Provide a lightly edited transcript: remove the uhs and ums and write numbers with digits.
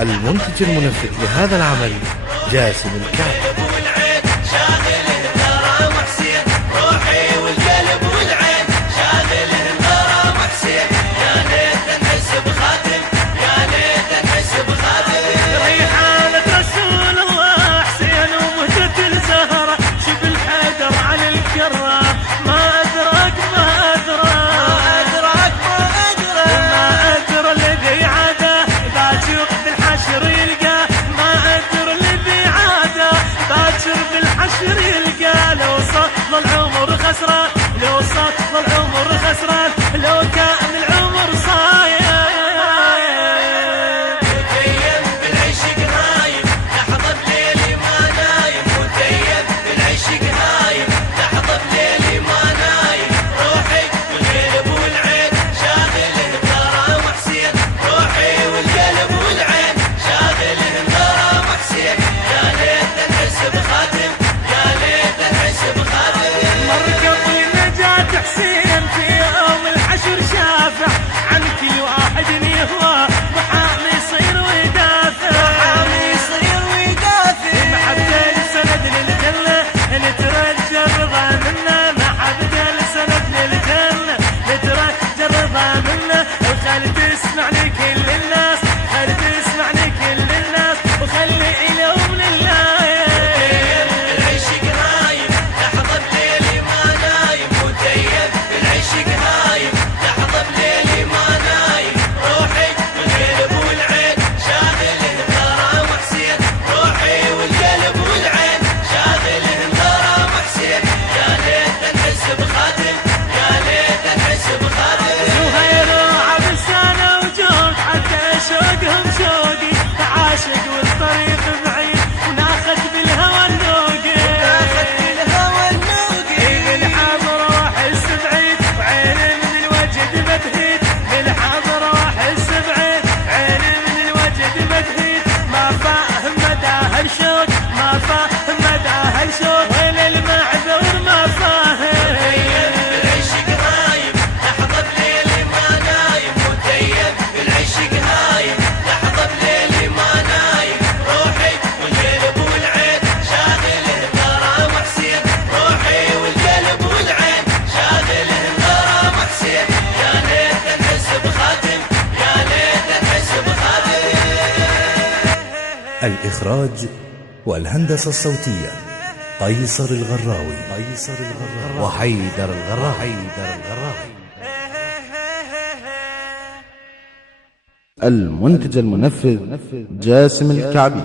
المنتج المنفذ لهذا العمل جاسم الكعبي. لو صار العمر خسران لو كان العمر صاير متيم بالعشق هايم لحظة بليلي ما نايم متيم بالعشق هايم لحظة بليلي ما نايم روحي والقلب والعين شاغله بغرام حسين روحي والقلب والعين شاغله بغرام حسين يا ليت نحس بخاتم يا ليت نحس بخاتم حسين في يوم الحشر شافع عن كل واحد يهوى محامي يصير ويدافع محامي يصير ويدافع محبة السند للجنة نترجى الرضا منه محبة السند للجنة نترجى الرضا منه وخلي تسمعني كل الناس خلي تسمعني كل الناس وخلي يلوم لله عاشق والطريق بعيد وناخذ بالهوى النوقي وناخذ بالهوى النوقي بالحاضر واحس بعيد وعيني من الوجد مدهيد بالحاضر واحس بعيد عيني من الوجد مدهيد ما فاهم مدى هالشوق ما فاهم مدى هالشوق وين المعذور ما فاهم متيم بالعشق هايم لحظة بليلي ما نايم متيم بالعشق هايم لحظة بليلي ما نايم روحي والقلب والعين شاغله بغرام حسين روحي والقلب والعين شاغله بغرام حسين يا ليت نحس بخاتم يا ليت نحس بخاتم. الإخراج والهندسة الصوتية قيصر الغراوي وحيدر الغراوي. المنتج المنفذ جاسم الكعبي.